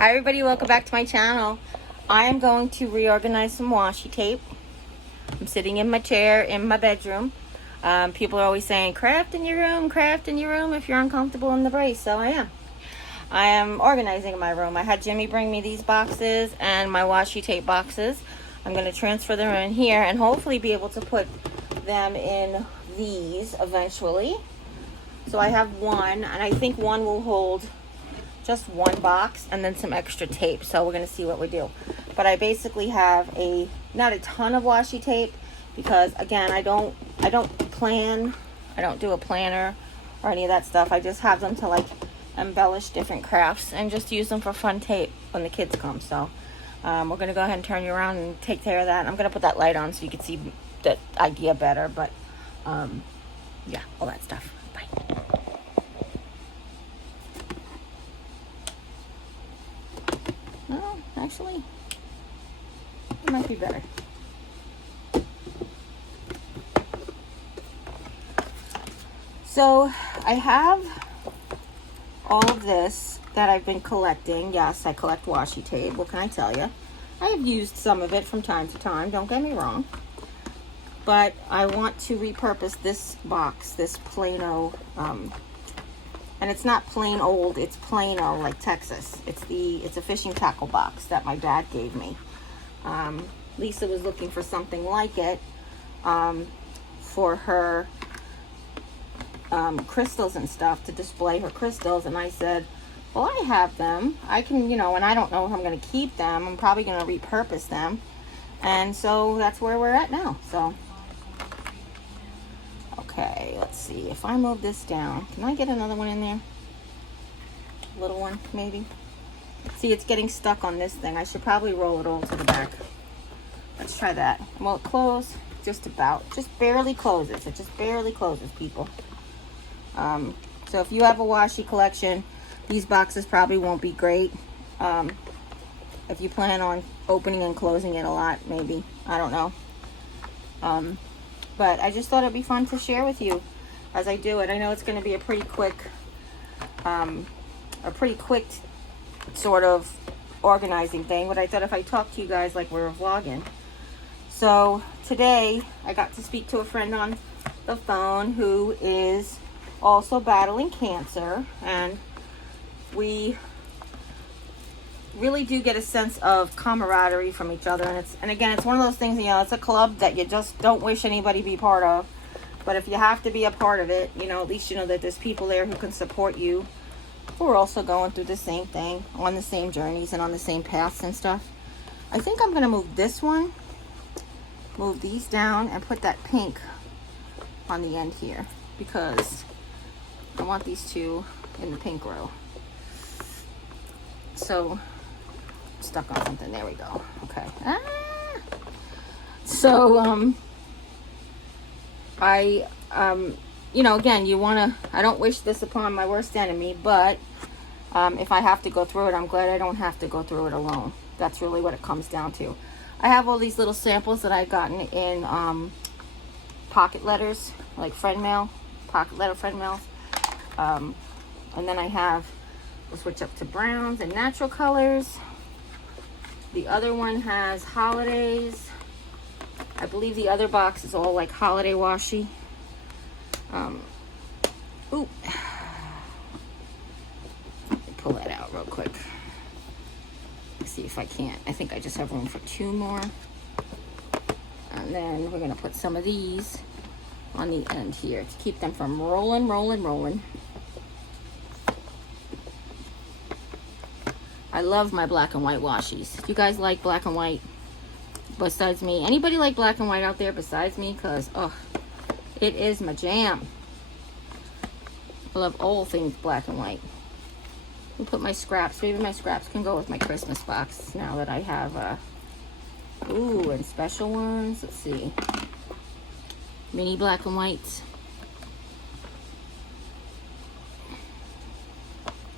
Hi everybody, welcome back to my channel. I am going to reorganize some washi tape. I'm sitting in my chair in my bedroom. People are always saying craft in your room if you're uncomfortable in the brace. So I am. I am organizing my room. I had Jimmy bring me these boxes and my washi tape boxes. I'm going to transfer them in here and hopefully be able to put them in these eventually. So I have one, and I think one will hold just one box and then some extra tape. So we're going to see what we do. But I basically have not a ton of washi tape because again, I don't plan, I don't do a planner or any of that stuff. I just have them to like embellish different crafts and just use them for fun tape when the kids come. So we're going to go ahead and turn you around and take care of that. I'm going to put that light on so you can see the idea better. But yeah, all that stuff. Bye. No, actually, it might be better. So I have all of this that I've been collecting. Yes, I collect washi tape. What can I tell you? I have used some of it from time to time. Don't get me wrong. But I want to repurpose this box, this Plano, and it's not plain old, it's Plano, like Texas. It's a fishing tackle box that my dad gave me. Lisa was looking for something like it for her crystals and stuff, to display her crystals, and I said, well, I have them. I can, and I don't know if I'm going to keep them. I'm probably going to repurpose them. And so that's where we're at now. So okay, let's see. If I move this down, can I get another one in there? Little one, maybe. See, it's getting stuck on this thing. I should probably roll it all to the back. Let's try that. Will it close? Just about. Just barely closes. It just barely closes, people. So if you have a washi collection, these boxes probably won't be great. If you plan on opening and closing it a lot, maybe. I don't know. But I just thought it'd be fun to share with you as I do it. I know it's going to be a pretty quick sort of organizing thing, but I thought if I talk to you guys like we're vlogging. So today I got to speak to a friend on the phone who is also battling cancer, and we really do get a sense of camaraderie from each other, and again, it's one of those things, it's a club that you just don't wish anybody be part of, but if you have to be a part of it, at least you know that there's people there who can support you, who are also going through the same thing, on the same journeys and on the same paths and stuff. I think I'm going to move this one, move these down, and put that pink on the end here, because I want these two in the pink row. So stuck on something. There we go. Okay. So again, I don't wish this upon my worst enemy, but if I have to go through it, I'm glad I don't have to go through it alone. That's really what it comes down to. I have all these little samples that I've gotten in pocket letters, like Friendmail, pocket letter Friendmails, and then I have, we'll switch up to browns and natural colors. The other one has holidays. I believe the other box is all like holiday washi. Ooh. Let me pull that out real quick. Let's see if I can't. I think I just have room for two more. And then we're going to put some of these on the end here to keep them from rolling. I love my black and white washis. If you guys like black and white besides me, anybody like black and white out there besides me? Because, it is my jam. I love all things black and white. I'll put my scraps. Maybe my scraps can go with my Christmas box now that I have, and special ones. Let's see. Mini black and whites.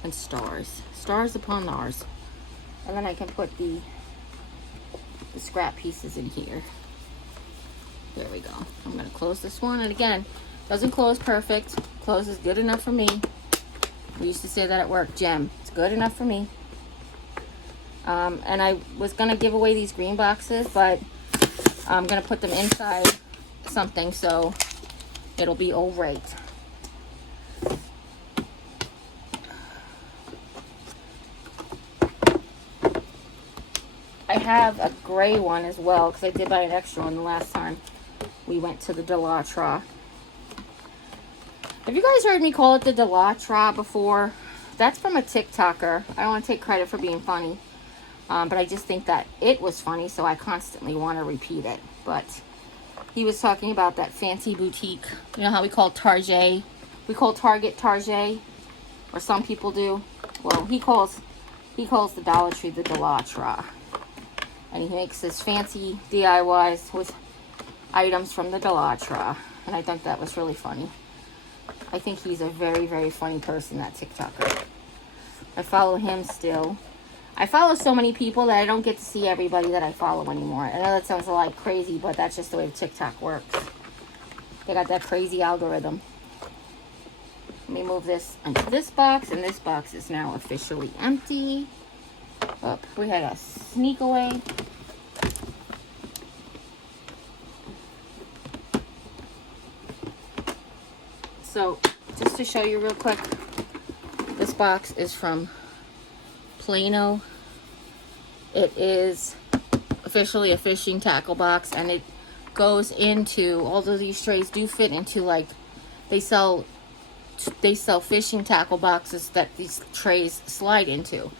And stars upon ours, and then I can put the scrap pieces in here. There we go. I'm going to close this one, and again, doesn't close perfect, closes good enough for me. We used to say that at work, Gem, it's good enough for me. And I was going to give away these green boxes, but I'm going to put them inside something so it'll be all right. I have a gray one as well because I did buy an extra one the last time we went to the Delattra. Have you guys heard me call it the Delattra before? That's from a TikToker. I don't want to take credit for being funny. But I just think that it was funny, so I constantly want to repeat it. But he was talking about that fancy boutique. You know how we call Target? We call Target Target, or some people do. Well, he calls the Dollar Tree the Delattra. And he makes his fancy DIYs with items from the Delattra. And I thought that was really funny. I think he's a very, very funny person, that TikToker. I follow him still. I follow so many people that I don't get to see everybody that I follow anymore. I know that sounds a lot crazy, but that's just the way TikTok works. They got that crazy algorithm. Let me move this into this box, and this box is now officially empty. Oh, we had a sneak away. So, just to show you real quick, this box is from Plano. It is officially a fishing tackle box, and it goes into, although these trays do fit into, like, they sell fishing tackle boxes that these trays slide into.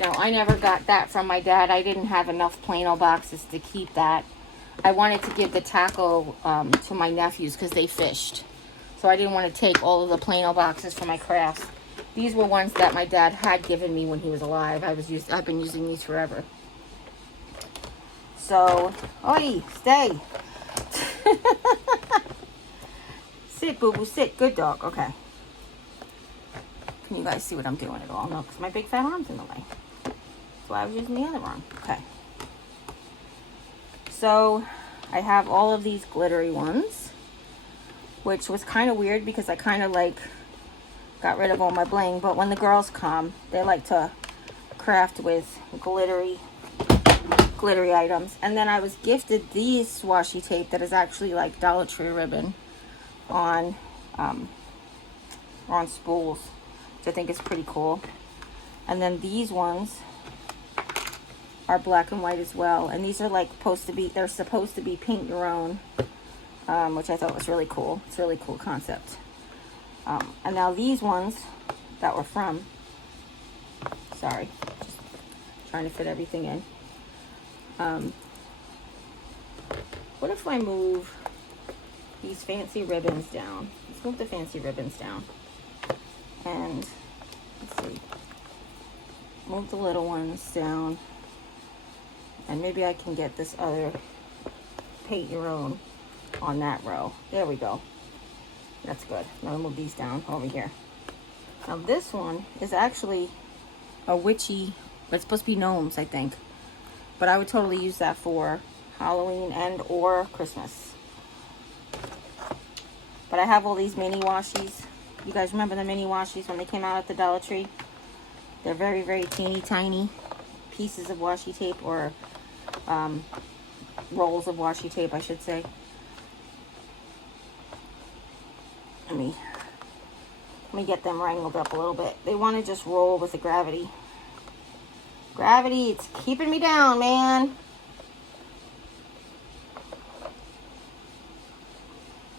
Now, I never got that from my dad. I didn't have enough Plano boxes to keep that. I wanted to give the tackle to my nephews because they fished. So I didn't want to take all of the Plano boxes for my crafts. These were ones that my dad had given me when he was alive. I've been using these forever. So, oi, stay. Sit, boo-boo, sit. Good dog. Okay. Can you guys see what I'm doing at all? No, because my big fat arm's in the way. That's why I was using the other arm. Okay. So, I have all of these glittery ones, which was kind of weird because I kind of like got rid of all my bling. But when the girls come, they like to craft with glittery items. And then I was gifted these washi tape that is actually like Dollar Tree ribbon on spools, which I think is pretty cool. And then these ones are black and white as well, and these are like they're supposed to be paint your own, which I thought was really cool. It's a really cool concept. And now these ones that were from, sorry, just trying to fit everything in. What if I move these fancy ribbons down? Let's move the fancy ribbons down. And let's see, move the little ones down. And maybe I can get this other paint your own on that row. There we go. That's good. Now I'll move these down over here. Now this one is actually a witchy, it's supposed to be gnomes, I think. But I would totally use that for Halloween and or Christmas. But I have all these mini washies. You guys remember the mini washies when they came out at the Dollar Tree? They're very, very teeny tiny pieces of washi tape, or rolls of washi tape, I should say. Let me get them wrangled up a little bit. They want to just roll with the gravity. Gravity, it's keeping me down, man.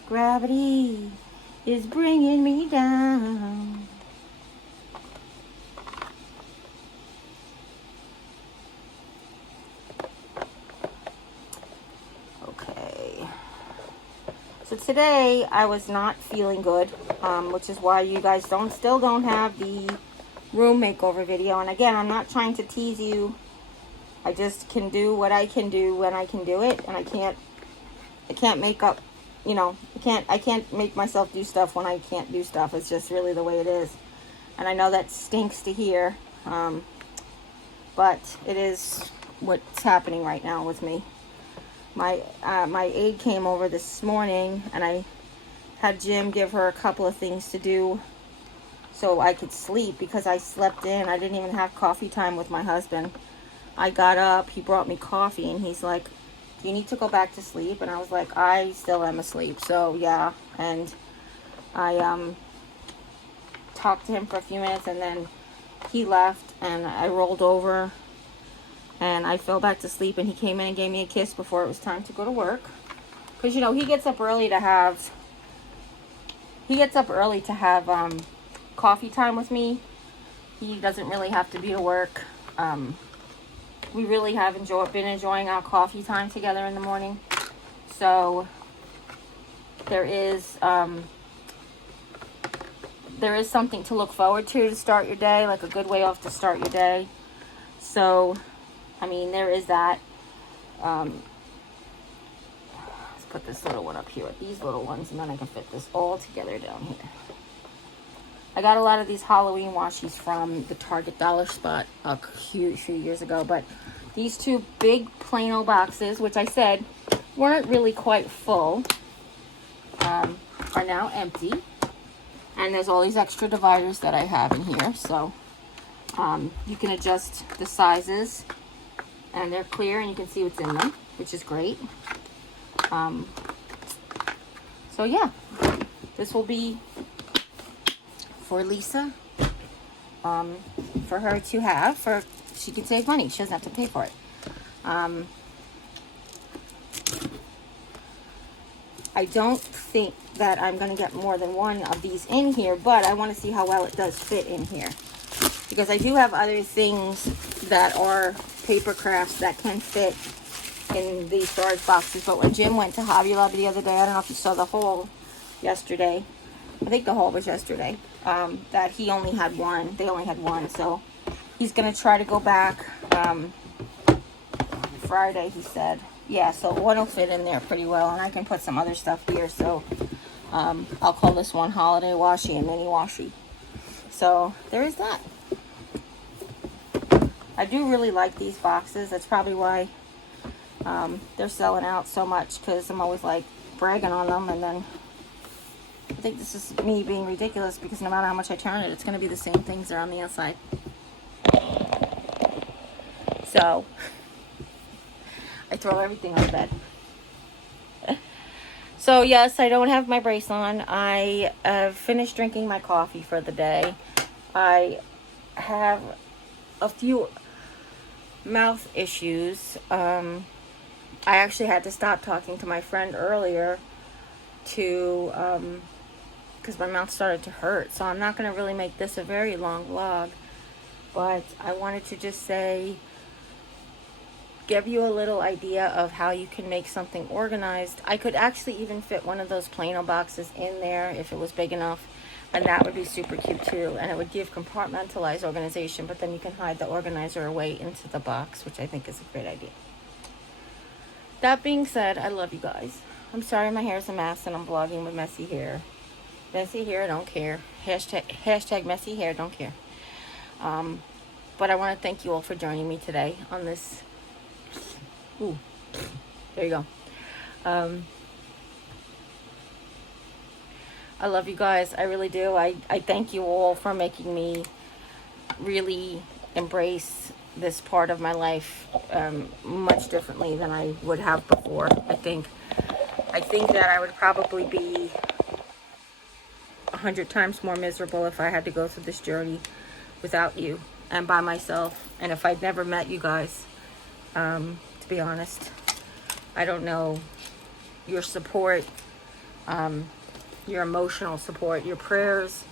Gravity is bringing me down. Okay. So today I was not feeling good, which is why you guys still don't have the room makeover video. And again, I'm not trying to tease you. I just can do what I can do when I can do it, and I can't make up, you know, I can't make myself do stuff when I can't do stuff. It's just really the way it is. And I know that stinks to hear, but it is what's happening right now with me. My aide came over this morning, and I had Jim give her a couple of things to do so I could sleep, because I slept in. I didn't even have coffee time with my husband. I got up, he brought me coffee, and he's like, you need to go back to sleep. And I was like, I still am asleep. So yeah, and I talked to him for a few minutes, and then he left, and I rolled over and I fell back to sleep, and he came in and gave me a kiss before it was time to go to work. Because, you know, he gets up early to have coffee time with me. He doesn't really have to be to work. We really have been enjoying our coffee time together in the morning. So there is something to look forward to start your day, like a good way off to start your day. So, I mean, there is that. Let's put this little one up here with these little ones, and then I can fit this all together down here. I got a lot of these Halloween washies from the Target dollar spot a few years ago, but these two big plain old boxes, which I said weren't really quite full, are now empty. And there's all these extra dividers that I have in here, so you can adjust the sizes, and they're clear and you can see what's in them, which is great. So yeah, this will be for Lisa, for her to have, she can save money. She doesn't have to pay for it. I don't think that I'm going to get more than one of these in here, but I want to see how well it does fit in here. Because I do have other things that are paper crafts that can fit in these storage boxes. But when Jim went to Hobby Lobby the other day, I don't know if you saw the haul yesterday. I think the haul was yesterday. That he only had one. They only had one. So he's going to try to go back Friday, he said. Yeah, so one will fit in there pretty well. And I can put some other stuff here. So I'll call this one Holiday Washi and Mini Washi. So there is that. I do really like these boxes. That's probably why they're selling out so much, because I'm always like bragging on them, and then I think this is me being ridiculous, because no matter how much I turn it, it's going to be the same things that are on the outside. So I throw everything on the bed. So yes, I don't have my brace on. I finished drinking my coffee for the day. I have a few mouth issues. I actually had to stop talking to my friend earlier because my mouth started to hurt. So I'm not going to really make this a very long vlog, but I wanted to just say, give you a little idea of how you can make something organized. I could actually even fit one of those Plano boxes in there if it was big enough, and that would be super cute too, and it would give compartmentalized organization, but then you can hide the organizer away into the box, which I think is a great idea. That being said, I love you guys. I'm sorry my hair's a mess and I'm vlogging with messy hair. Messy hair, don't care. Hashtag messy hair, don't care. But I want to thank you all for joining me today on this. Ooh, there you go. I love you guys. I really do. I thank you all for making me really embrace this part of my life much differently than I would have before. I think that I would probably be 100 times more miserable if I had to go through this journey without you and by myself, and if I'd never met you guys. To be honest, I don't know, your support, your emotional support, your prayers,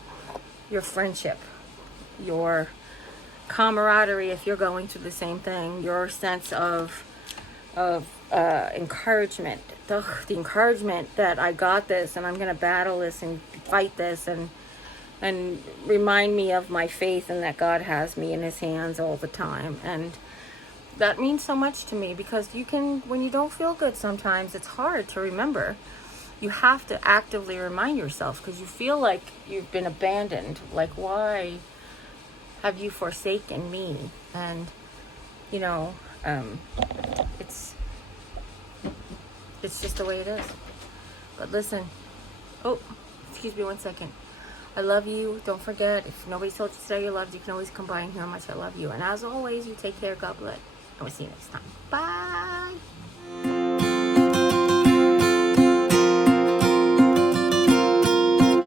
your friendship, your camaraderie if you're going through the same thing, your sense of encouragement, the encouragement that I got this and I'm going to battle this and fight this, and remind me of my faith and that God has me in his hands all the time. And that means so much to me, because when you don't feel good sometimes, it's hard to remember. You have to actively remind yourself, because you feel like you've been abandoned. Like, why have you forsaken me? And, you know, it's just the way it is. But listen, oh, excuse me one second. I love you. Don't forget, if nobody told you today you loved, you can always come by and hear how much I love you. And as always, you take care. God bless. I will see you next time. Bye.